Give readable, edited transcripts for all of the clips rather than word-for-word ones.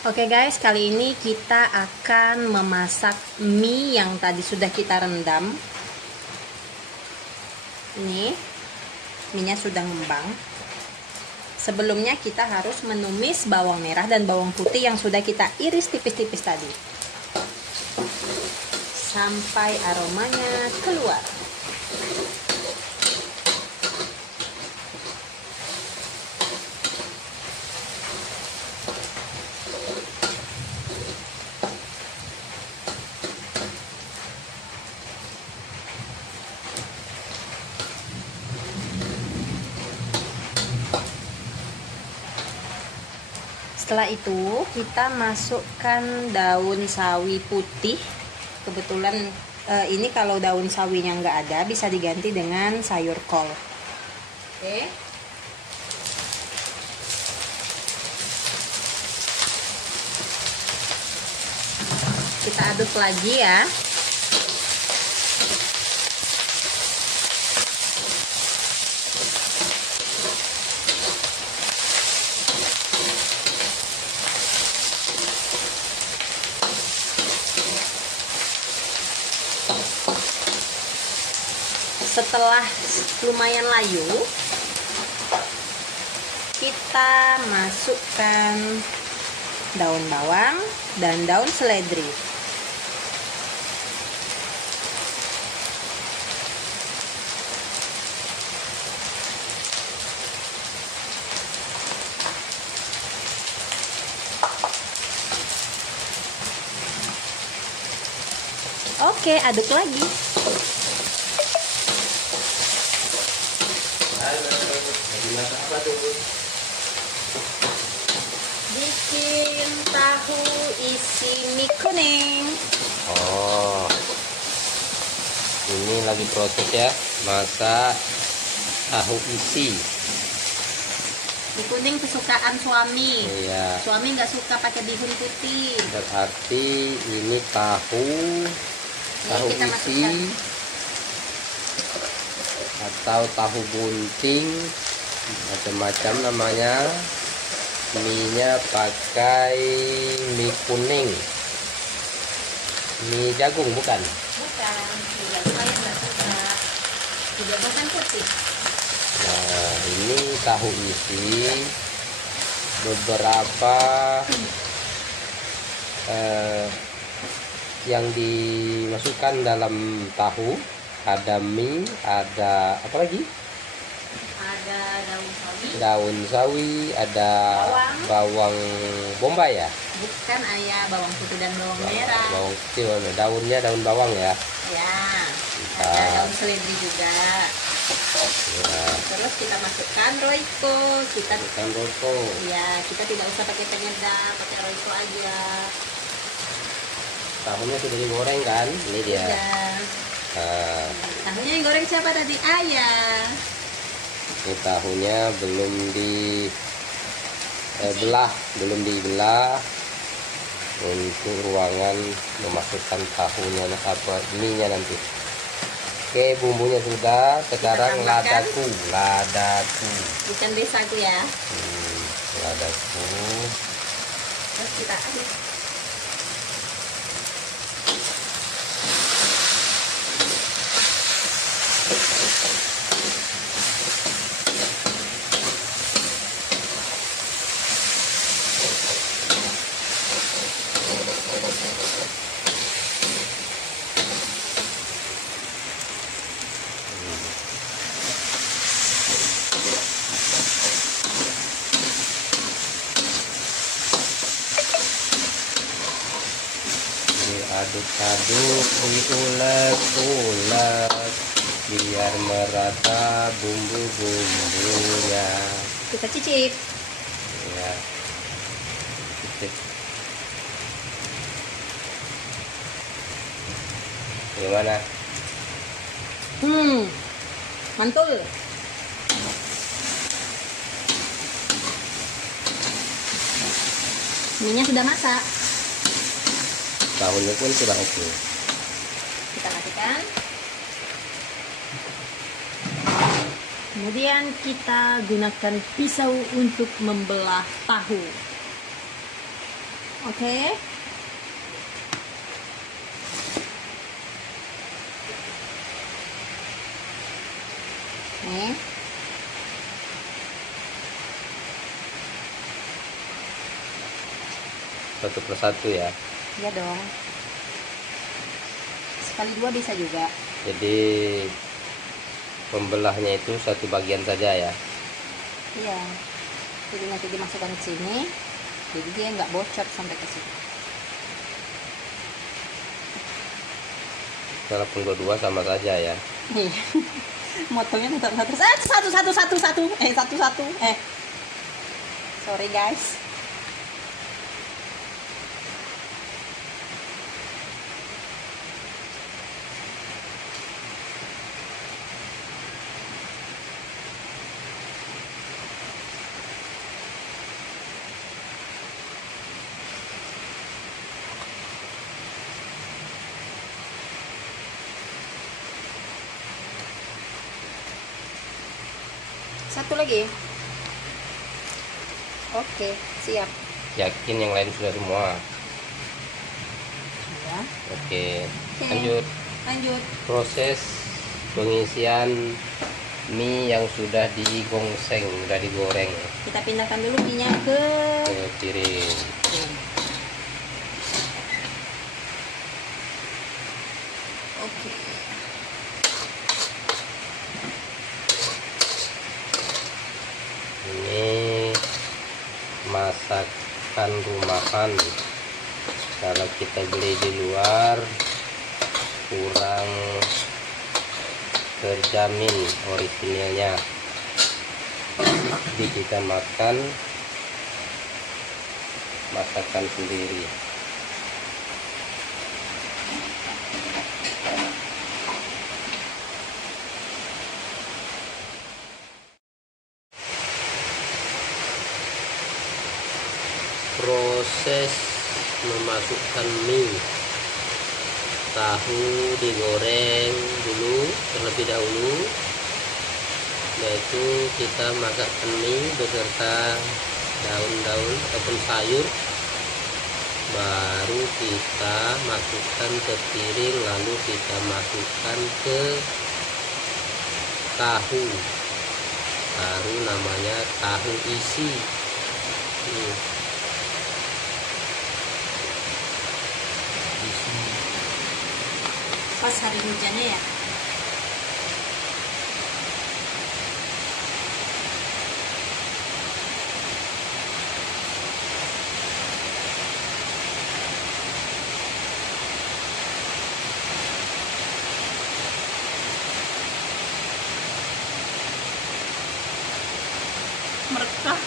Oke guys, kali ini kita akan memasak mie yang tadi sudah kita rendam. Ini minyak sudah ngembang. Sebelumnya kita harus menumis bawang merah dan bawang putih yang sudah kita iris tipis-tipis tadi, sampai aromanya keluar. Setelah itu kita masukkan daun sawi putih. Kebetulan ini kalau daun sawinya nggak ada, bisa diganti dengan sayur kol. Oke. Kita aduk lagi ya. Setelah lumayan layu, kita masukkan daun bawang dan daun seledri. Oke, aduk lagi. Bikin tahu isi mie kuning. Oh, ini lagi proses ya, masak tahu isi. Mie kuning kesukaan suami. Iya. Suami nggak suka pakai bihun putih. Berarti ini tahu Kita isi masukkan. atau tahu bunting, macam-macam namanya. Mie-nya pakai mie kuning, mie jagung bukan? Bukan, tidak, saya nggak suka. Tidak bosan putih. Nah, ini tahu isi. Beberapa yang dimasukkan dalam tahu, ada mie, ada apa lagi? Ada Daun sawi, ada bawang bombay ya? bukan ayah, bawang putih dan bawang merah. Bawang kecil, daunnya daun bawang ya? Ya, ada daun seledri juga. Ya, Terus kita masukkan roiko. ikan roko. Ya, kita tidak usah pakai penyedap, pakai roiko aja. Tahunya sudah digoreng kan? Ini dia. Udah. Nah, Tahunya yang goreng siapa tadi? Ayah. ini tahunya belum dibelah untuk ruangan memasukkan tahunya apa mie-nya nanti. Oke, bumbunya sudah, sekarang tambahkan. ladaku. Ikan desaku ya. Ladaku. Terus kita aduk. Aduk-aduk, diulek-ulek biar merata bumbu-bumbunya. Kita cicip. Ya. Cicip. Gimana? Mantul. Minyak sudah masak. Tahunya pun sudah oke. Kita matikan. Kemudian kita gunakan pisau untuk membelah tahu. Oke. Nih. Satu persatu ya. Iya dong. Sekali dua bisa juga. Jadi pembelahnya itu satu bagian saja ya. Iya. Jadi nanti dimasukkan ke sini. Jadi dia nggak bocor sampai ke sini. Walaupun dua-dua sama saja ya. Iya. Motonya tetap satu. Sorry guys. Satu lagi. Oke, siap. Yakin yang lain sudah semua? Ya. Oke. Oke. Lanjut proses pengisian mie yang sudah digongseng, sudah digoreng Kita pindahkan dulu minyak ke piring. Oke. Ini masakan rumahan. Kalau kita beli di luar kurang terjamin orisinilnya. Jadi kita makan masakan sendiri. Proses memasukkan mie, tahu digoreng dulu terlebih dahulu, yaitu kita masukkan mie beserta daun-daun ataupun sayur, baru kita masukkan ke piring, lalu kita masukkan ke tahu, baru namanya tahu isi. Pas hari hujannya ya. Merekah.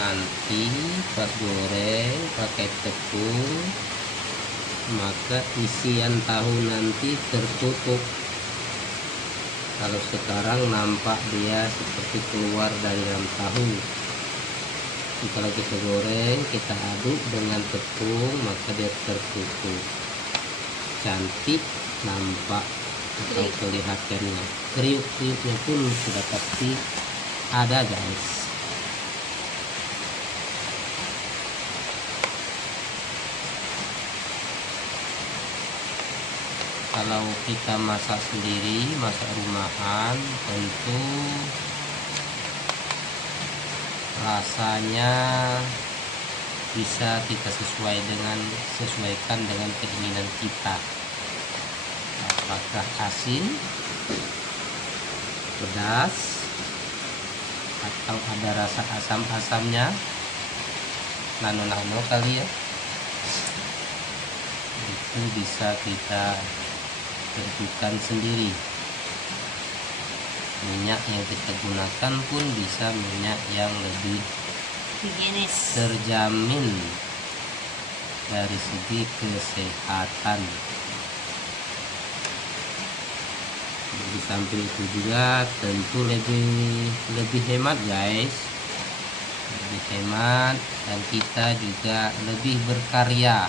Nanti pas goreng pakai tepung, maka isian tahu nanti tertutup. Kalau sekarang nampak dia seperti keluar dari dalam tahu. Jadi kalau kita goreng, kita aduk dengan tepung, maka dia tertutup. Cantik nampak atau kelihatannya. Kriuk-kriuknya pun sudah pasti ada guys. Kalau kita masak sendiri, masak rumahan, tentu rasanya bisa kita sesuaikan dengan keinginan kita, apakah asin, pedas, atau ada rasa asam-asamnya, nano-nano kali ya, itu bisa kita tentukan sendiri. Minyak yang kita gunakan pun bisa minyak yang lebih higienis, terjamin dari segi kesehatan. Di samping itu juga tentu lebih hemat guys, lebih hemat, dan kita juga lebih berkarya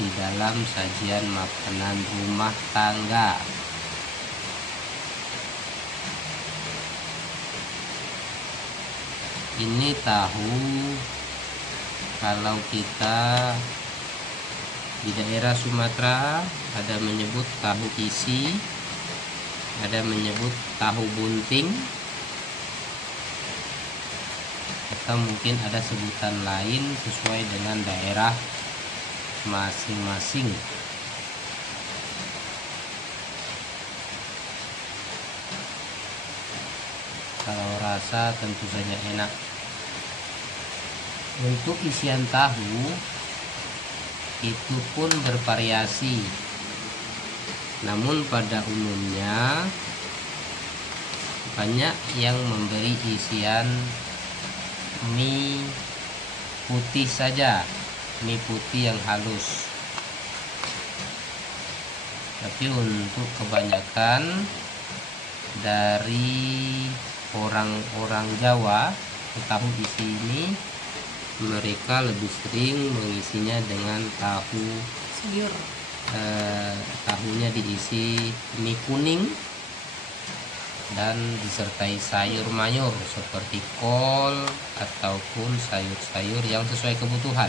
di dalam sajian makanan rumah tangga. Ini tahu, kalau kita di daerah Sumatera ada menyebut tahu isi, ada menyebut tahu bunting, atau mungkin ada sebutan lain sesuai dengan daerah masing-masing. Kalau rasa tentu saja enak. Untuk isian tahu itu pun bervariasi, namun pada umumnya banyak yang memberi isian mie putih saja, mie putih yang halus. Tapi untuk kebanyakan dari orang-orang Jawa, tahu isi ini mereka lebih sering mengisinya dengan tahu sayur. Tahunya diisi mie kuning dan disertai sayur mayur seperti kol ataupun sayur-sayur yang sesuai kebutuhan.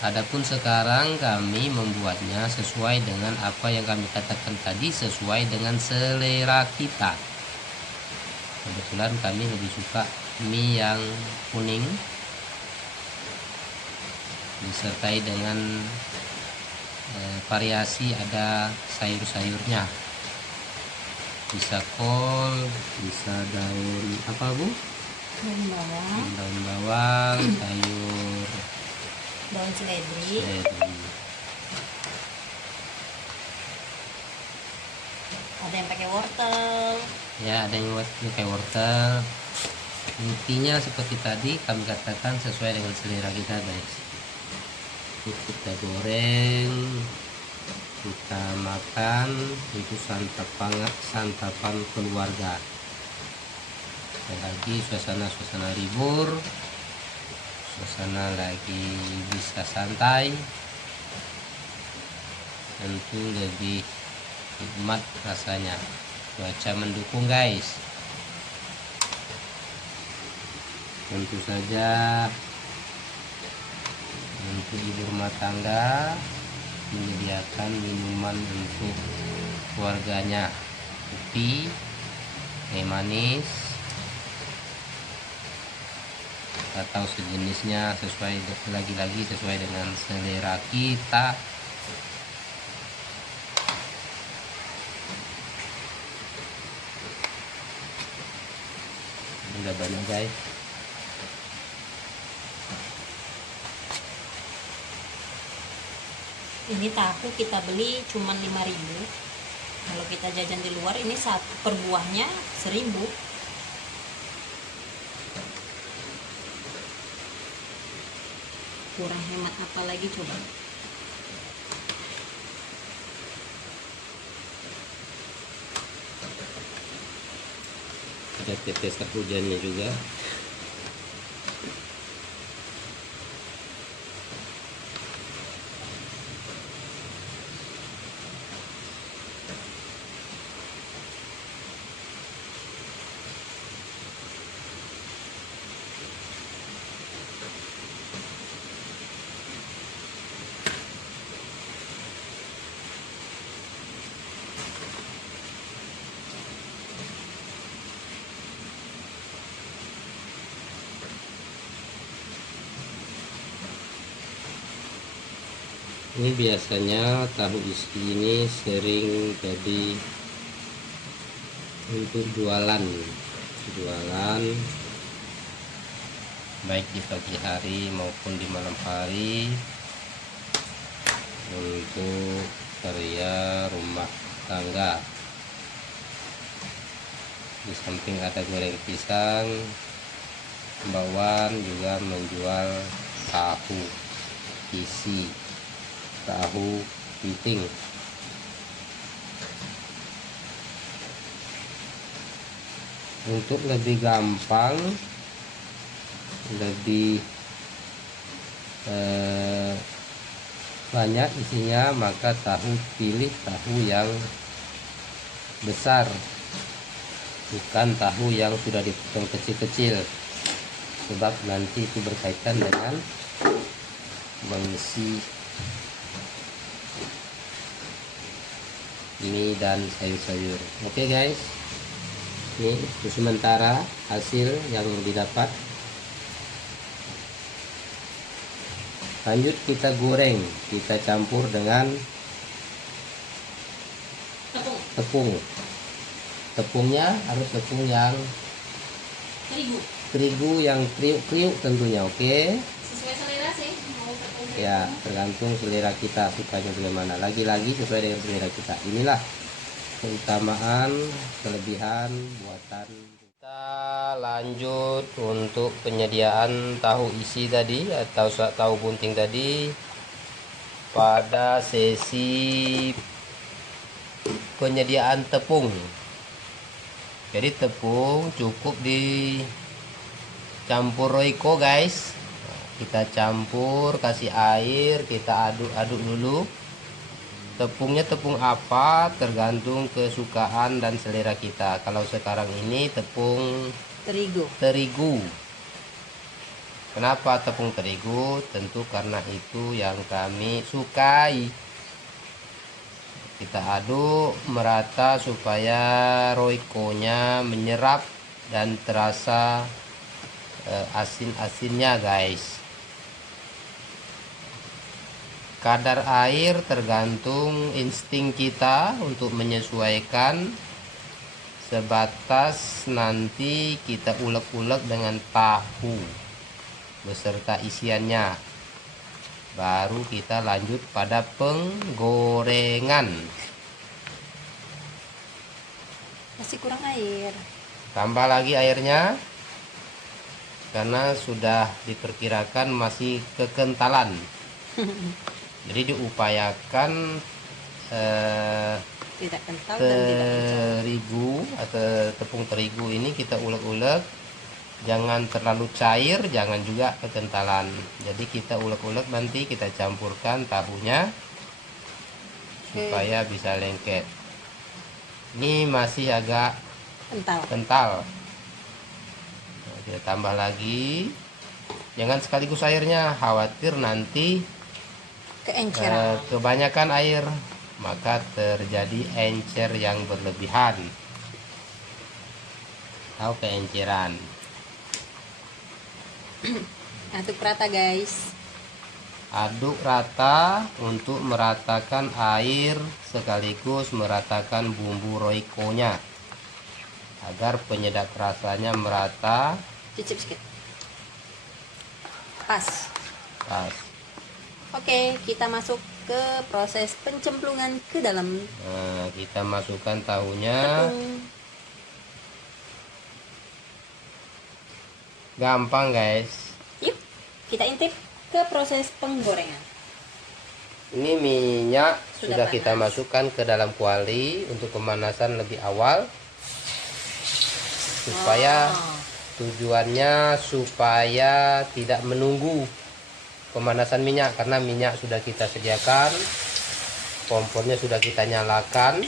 Adapun sekarang kami membuatnya sesuai dengan apa yang kami katakan tadi, sesuai dengan selera kita. Kebetulan kami lebih suka mie yang kuning disertai dengan variasi, ada sayur-sayurnya, bisa kol, bisa daun apa bu? Daun bawang, sayur Daun seledri. Ada yang pakai wortel. Ya, ada yang pakai wortel. Intinya seperti tadi kami katakan, sesuai dengan selera kita guys. Kita goreng, kita makan, itu santapan keluarga. Lagi suasana libur, suasana lagi bisa santai, tentu lebih nikmat rasanya. Cuaca mendukung guys. Tentu saja untuk ibu rumah tangga menyediakan minuman untuk keluarganya, kopi, teh manis, atau sejenisnya, lagi-lagi sesuai dengan selera kita. Udah banyak guys. Ini tahu kita beli cuma 5.000. Kalau kita jajan di luar ini satu per buahnya 1.000. Kurang hemat apa lagi coba? Ada tetes hujannya juga. Ini biasanya tahu isi ini sering jadi untuk jualan baik di pagi hari maupun di malam hari untuk karya rumah tangga. Di samping ada goreng pisang, Mbak Wan juga menjual tahu isi, tahu piting. Untuk lebih gampang, lebih banyak isinya, maka pilih tahu yang besar, bukan tahu yang sudah dipotong kecil-kecil, sebab nanti itu berkaitan dengan mengisi mie dan sayur-sayur. Oke guys, ini untuk sementara hasil yang didapat. Lanjut kita goreng, kita campur dengan tepung. Tepungnya harus tepung yang terigu yang kriuk-kriuk tentunya. Oke, Sesuai selera sih, mau tepung ya tergantung selera kita sukanya bagaimana, lagi-lagi sesuai dengan selera kita. Inilah keutamaan kelebihan buatan. Kita lanjut untuk penyediaan tahu isi tadi atau tahu bunting tadi. Pada sesi penyediaan tepung, jadi tepung cukup dicampur Royco guys. Kita campur, kasih air, kita aduk-aduk dulu. Tepungnya tepung apa tergantung kesukaan dan selera kita. Kalau sekarang ini tepung terigu. Kenapa tepung terigu? Tentu karena itu yang kami sukai. Kita aduk merata supaya Royco-nya menyerap dan terasa asin-asinnya guys. Kadar air tergantung insting kita untuk menyesuaikan, sebatas nanti kita ulek-ulek dengan tahu beserta isiannya. Baru kita lanjut pada penggorengan. Masih kurang air. Tambah lagi airnya karena sudah diperkirakan masih kekentalan. Jadi diupayakan Tidak kental dan tidak pecah. terigu atau tepung terigu ini kita ulek-ulek, jangan terlalu cair, jangan juga kekentalan. Jadi kita ulek-ulek, nanti kita campurkan tahunya supaya bisa lengket. Ini masih agak kental. Nah, kita tambah lagi, jangan sekaligus airnya, khawatir nanti kebanyakan air maka terjadi encer yang berlebihan atau keenceran. Aduk rata guys. Aduk rata untuk meratakan air sekaligus meratakan bumbu Royco-nya agar penyedap rasanya merata. Cicip sedikit. Pas. Oke, kita masuk ke proses pencemplungan ke dalam. Nah, kita masukkan tahunya. Gampang guys. Yuk, kita intip ke proses penggorengan. Ini minyak sudah panas. kita masukkan ke dalam kuali untuk pemanasan lebih awal, supaya tujuannya supaya tidak menunggu pemanasan minyak, karena minyak sudah kita sediakan, kompornya sudah kita nyalakan.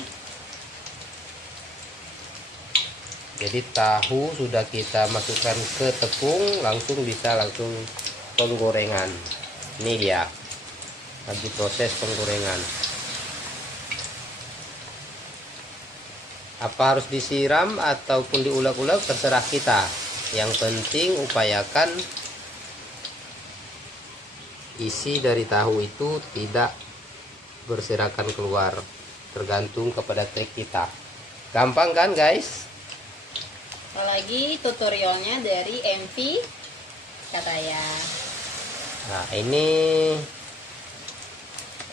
Jadi tahu sudah kita masukkan ke tepung, langsung penggorengan. Ini dia lagi proses penggorengan. Apa harus disiram ataupun diulek-ulek terserah kita. Yang penting upayakan isi dari tahu itu tidak berserakan keluar, tergantung kepada trik kita. Gampang kan guys? Apalagi tutorialnya dari MP Kataya. Nah, ini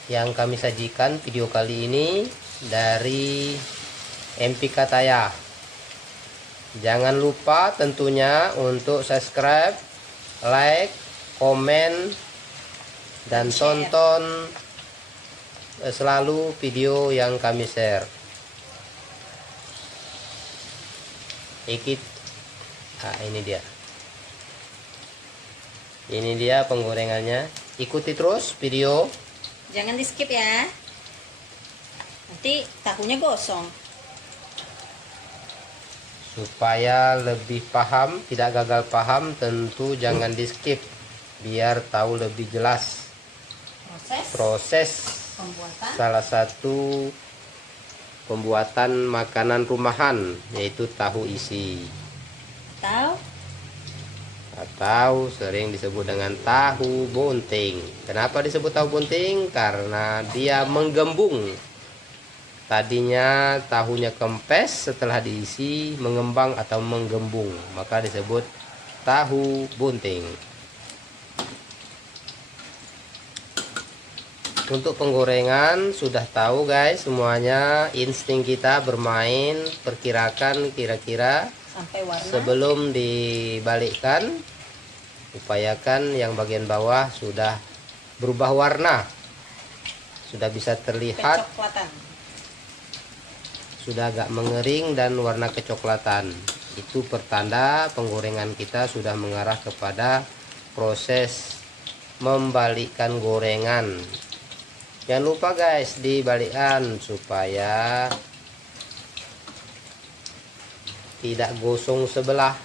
yang kami sajikan video kali ini dari MP Kataya. Jangan lupa tentunya untuk subscribe, like, komen, dan tonton selalu video yang kami share. Ini dia penggorengannya. Ikuti terus video, Jangan di skip ya, nanti tahunya gosong. supaya lebih paham, tidak gagal paham. Tentu jangan di skip, biar tahu lebih jelas proses Pembuatan salah satu pembuatan makanan rumahan, yaitu tahu isi atau sering disebut dengan tahu bunting. Kenapa disebut tahu bunting? Karena dia menggembung. Tadinya tahunya kempes, setelah diisi mengembang atau menggembung, maka disebut tahu bunting. Untuk penggorengan sudah tahu guys semuanya, insting kita bermain, perkirakan kira-kira sampai warna sebelum dibalikkan. Upayakan yang bagian bawah sudah berubah warna, sudah bisa terlihat, kecoklatan. sudah agak mengering dan warna kecoklatan. Itu pertanda penggorengan kita sudah mengarah kepada proses membalikkan gorengan. Jangan lupa guys dibalikkan supaya tidak gosong sebelah.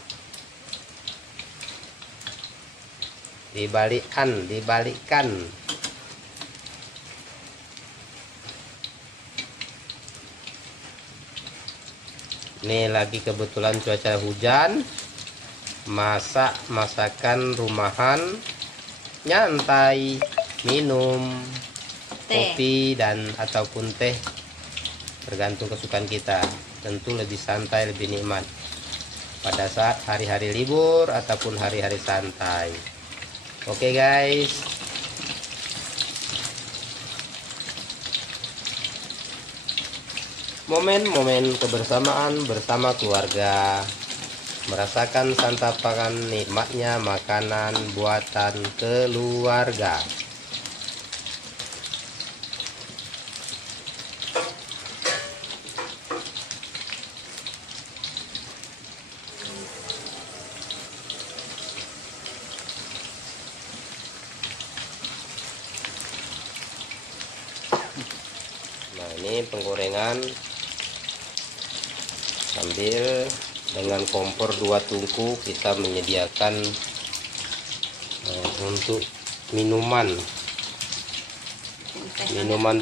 Dibalikkan. Ini lagi kebetulan cuaca hujan, masak masakan rumahan, nyantai, minum kopi dan ataupun teh, tergantung kesukaan kita. Tentu lebih santai, lebih nikmat pada saat hari-hari libur ataupun hari-hari santai. Oke guys, momen-momen kebersamaan bersama keluarga, merasakan santapan nikmatnya makanan buatan keluarga. Nah, ini penggorengan sambil dengan kompor 2 tungku kita menyediakan untuk minuman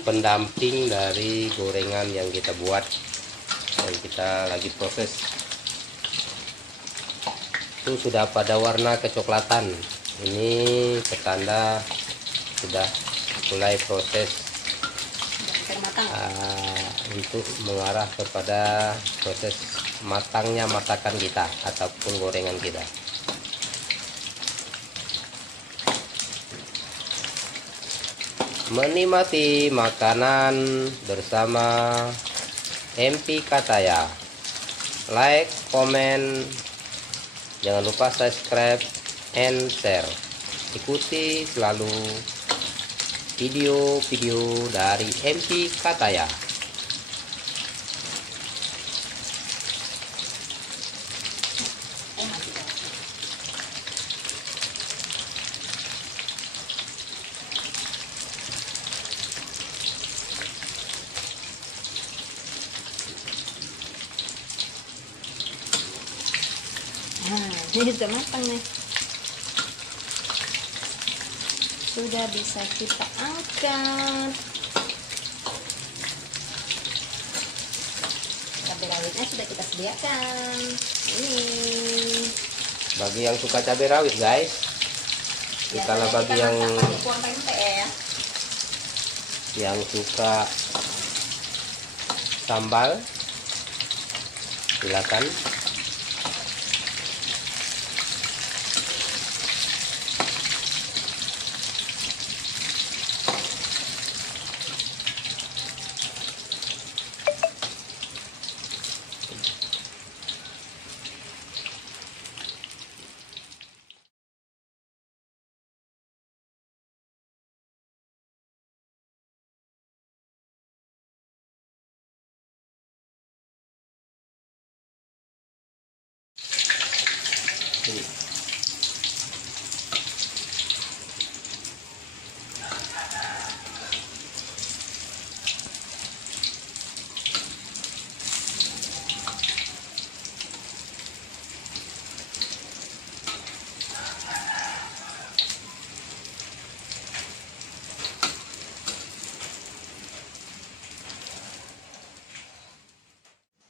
pendamping dari gorengan yang kita buat dan kita lagi proses. Itu sudah pada warna kecoklatan. Ini petanda sudah mulai proses untuk mengarah kepada proses matangnya masakan kita ataupun gorengan kita. Menikmati makanan bersama MP Kataya. Like, komen, jangan lupa subscribe and share. Ikuti selalu video-video dari MP Kataya. Ini sudah matang nih, sudah bisa kita angkat. Cabai rawitnya sudah kita sediakan. Ini Bagi yang suka cabai rawit guys, kalau bagi yang Yang suka sambal silakan. Ini.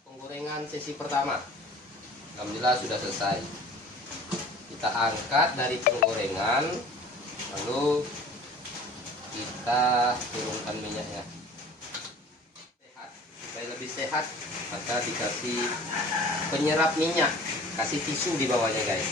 Penggorengan sesi pertama alhamdulillah sudah selesai. Kita angkat dari penggorengan, lalu kita turunkan minyaknya. Sehat, supaya lebih sehat maka dikasih penyerap minyak, kasih tisu di bawahnya guys.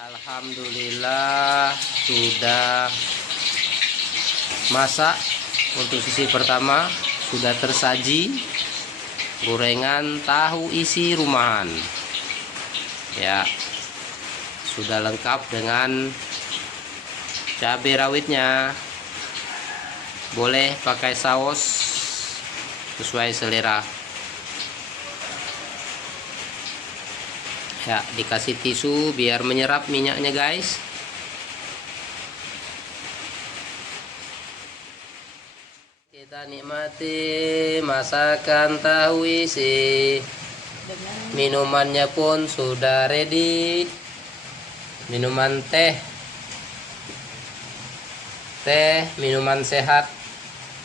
Alhamdulillah sudah masak. Untuk sisi pertama sudah tersaji gorengan tahu isi rumahan ya, sudah lengkap dengan cabai rawitnya. Boleh pakai saus sesuai selera ya. Dikasih tisu biar menyerap minyaknya guys. Kita nikmati masakan tahu isi. Minumannya pun sudah ready. Minuman teh, minuman sehat.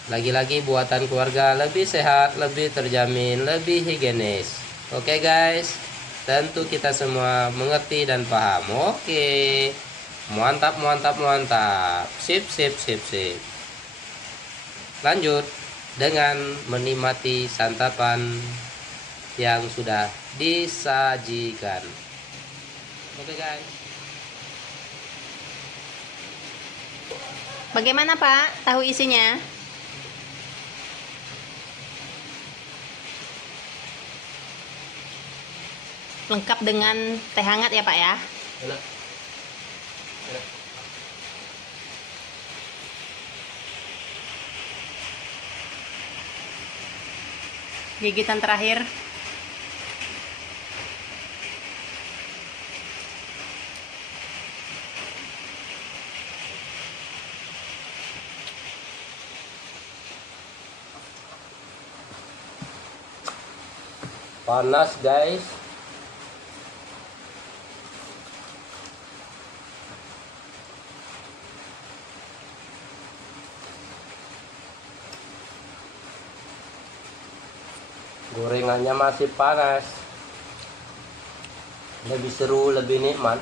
Lagi-lagi buatan keluarga, lebih sehat, lebih terjamin, lebih higienis. Oke guys, tentu kita semua mengerti dan paham. Oke, mantap, mantap, mantap. Sip, sip, sip, sip. Lanjut dengan menikmati santapan yang sudah disajikan. Oke guys. Bagaimana Pak tahu isinya? Lengkap dengan teh hangat ya Pak ya? Enak. Enak. Gigitan terakhir. Panas guys. Gorengannya masih panas. Lebih seru, lebih nikmat.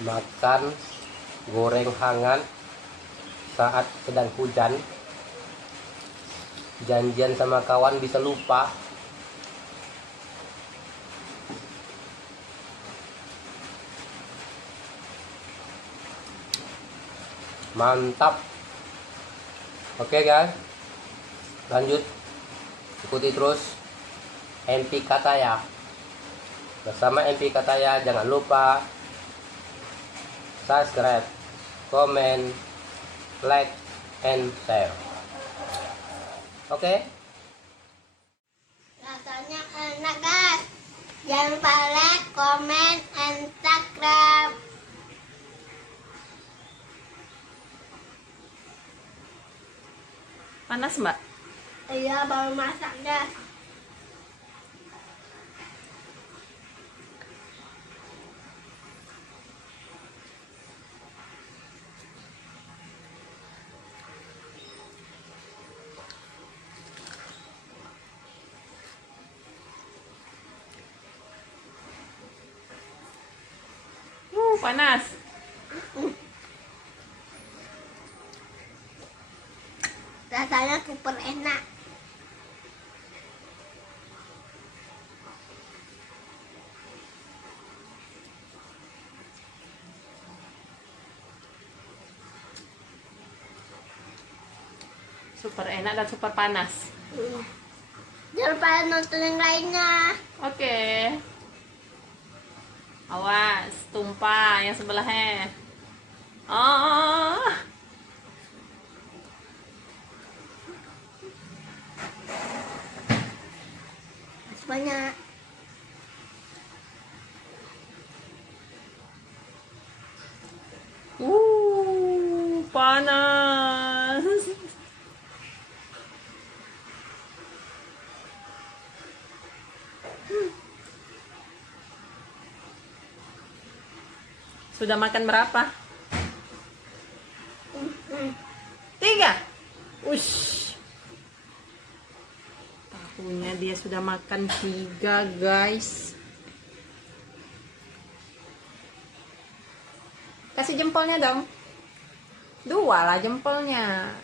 Makan goreng hangat saat sedang hujan, janjian sama kawan bisa lupa. Mantap. Oke guys, lanjut ikuti terus MP Kataya. Bersama MP Kataya jangan lupa subscribe, comment, like, and share. Oke? Rasanya enak guys. Jangan lupa like, comment, and subscribe. subscribe. Panas, Mbak? Iya, baru masak dah. Panas. Rasanya super enak. Super enak dan super panas. Jangan lupa nonton yang lainnya. Oke. Awas, tumpah yang sebelahnya. Oh. Masih banyak. Panas. Sudah makan berapa? 3. Ush. Tahunya dia sudah makan 3, guys. Kasih jempolnya dong. 2 lah jempolnya.